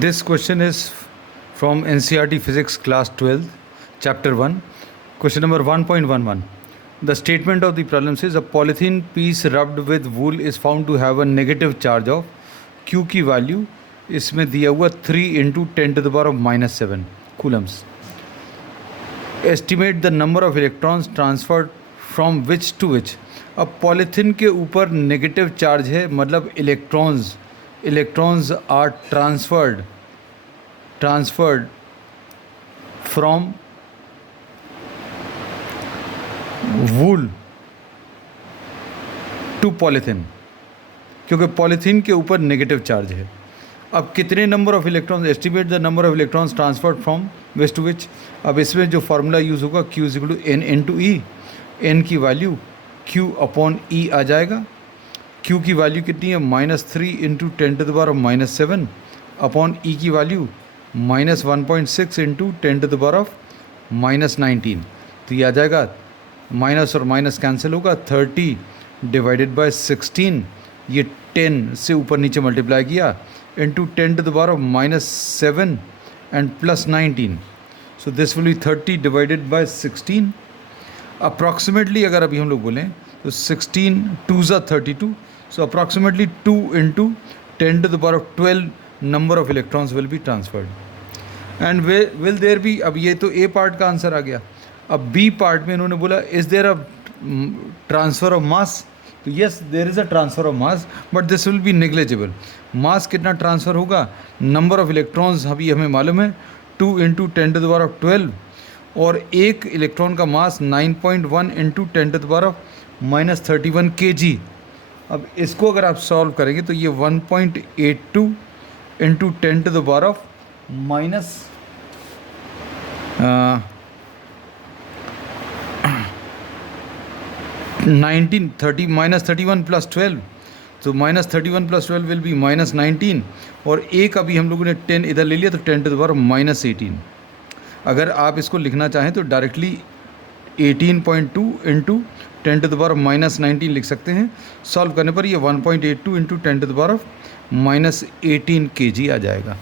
This question is from NCERT Physics Class 12, Chapter 1, question number 1.11. The statement of the problem says a polythene piece rubbed with wool is found to have a negative charge of Q की value इसमें दिया हुआ 3 × 10⁻⁻7 coulombs. Estimate the number of electrons transferred from which to which. अब polythene के ऊपर negative charge है, मतलब electrons are transferred from wool to polythene, क्योंकि पॉलीथीन के ऊपर नेगेटिव चार्ज है. अब कितने number of electrons, estimate the number of electrons transferred from which to which. अब इसमें जो फार्मूला यूज़ होगा Q = N × E. N की वैल्यू Q/E आ जाएगा. Q की वैल्यू कितनी है, -3 × 10⁻⁻7 अपॉन E की वैल्यू -1.6 × 10⁻⁻19. तो ये आ जाएगा, माइनस और माइनस कैंसिल होगा, 30 / 16, ये 10 से ऊपर नीचे मल्टीप्लाई किया, into 10⁻⁻7 and +19. So this will B 30 / 16. Approximately अगर अभी हम लोग बोलें तो 16 2s are 32. So approximately 2 × 10⁻12 number of electrons will be transferred. And will there be, अब ये तो ए पार्ट का आंसर आ गया. अब बी पार्ट में इन्होंने बोला is there a transfer of mass. तो yes, there is a transfer of mass, but this will be negligible. Mass कितना ट्रांसफ़र होगा, नंबर ऑफ इलेक्ट्रॉन्स अभी हमें मालूम है 2 × 10⁻12, और एक इलेक्ट्रॉन का मास 9.1 × 10⁻31 kg. अब इसको अगर आप सॉल्व करेंगे तो ये 1.82 × 10⁻−19 -31 + 12. तो -31 + 12 विल बी -19, और एक अभी हम लोगों ने 10 इधर ले लिया तो 10⁻−18. अगर आप इसको लिखना चाहें तो डायरेक्टली 18.2 × 10⁻−19 लिख सकते हैं. सॉल्व करने पर ये 1.82 × 10⁻−18 kg आ जाएगा.